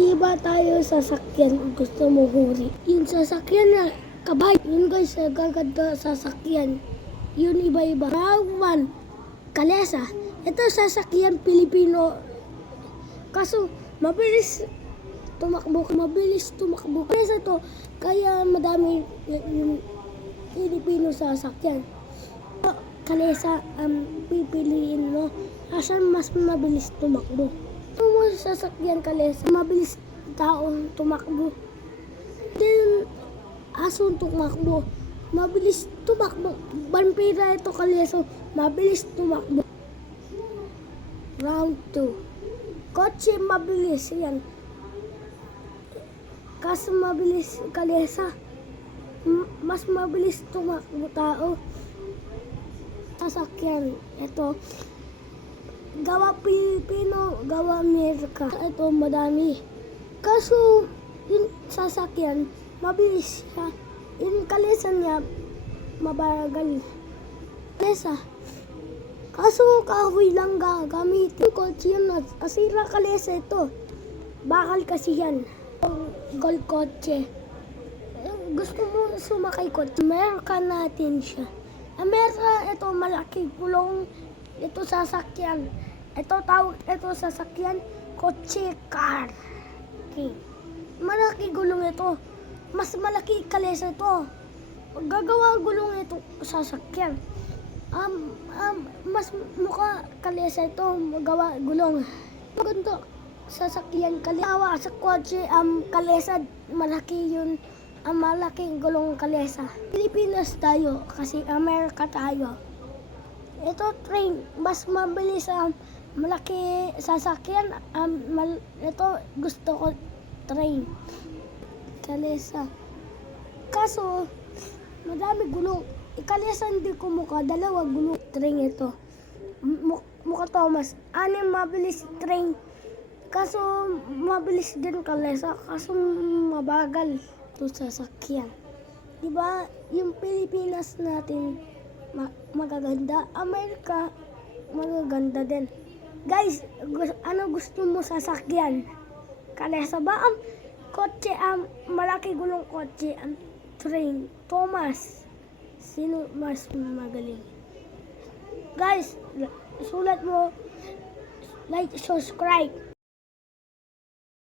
Iba tayo sa sasakyan, gusto mo huri. Yung sasakyan na kabay, yun guys, gaganda sasakyan. Yun iba-iba. Round 1, kalesa. Ito sasakyan Pilipino. Kaso, mabilis tumakbo. Kalesa to, kaya madami yung Pilipino sasakyan. Kalesa, pipiliin mo. Asan mas mabilis tumakbo? Kung mo sasakyan kalesa, mabilis taong tumakbo. Then, aso tumakbo, mabilis tumakbo. Vampira ito kalesa, mabilis tumakbo. Round 2. Kotse mabilis yan. Kaso mabilis kalesa, mas mabilis tumakbo tao. Sasakyan, ito. Gawa Pilipino, gawa Amerika. Ito madami. Kaso, yung sasakyan, mabilis siya. Yung kalesa niya, mabagal. Kalesa. Kaso, kahoy lang gagamitin. Kotse yun, asira kalesa ito. Bakal kasi yan. Gold kotse. Gusto mo sumakay kotse, Amerika natin siya. Amerika, ito malaki gulong. Ito sasakyan. Ito tawag, ito sasakyan, kotse, car. Okay. Malaki gulong ito. Mas malaki kalesa ito. Gagawa gulong ito sasakyan. Mas mukha kalesa ito, magawa gulong. Maganda sasakyan kalesa. Sa kotse, kalesa, malaki yun. Malaking gulong kalesa. Pilipinas tayo, kasi Amerika tayo. Ito train, mas mabilis malaki sasakyan. Ito gusto ko train. Kalesa. Kaso, madami gulong. Kalesa hindi ko mukha, dalawa gulong. Train ito. Mukha Thomas. Mabilis train. Kaso, mabilis din kalesa. Kaso, mabagal ito sasakyan. Diba, yung Pilipinas natin, magaganda. Amerika, magaganda din. Guys, ano gusto mo sasakyan? Kalesa ba? Kotse, malaki gulong kotse, train. Thomas, sino mas magaling? Guys, sulat mo, like, subscribe.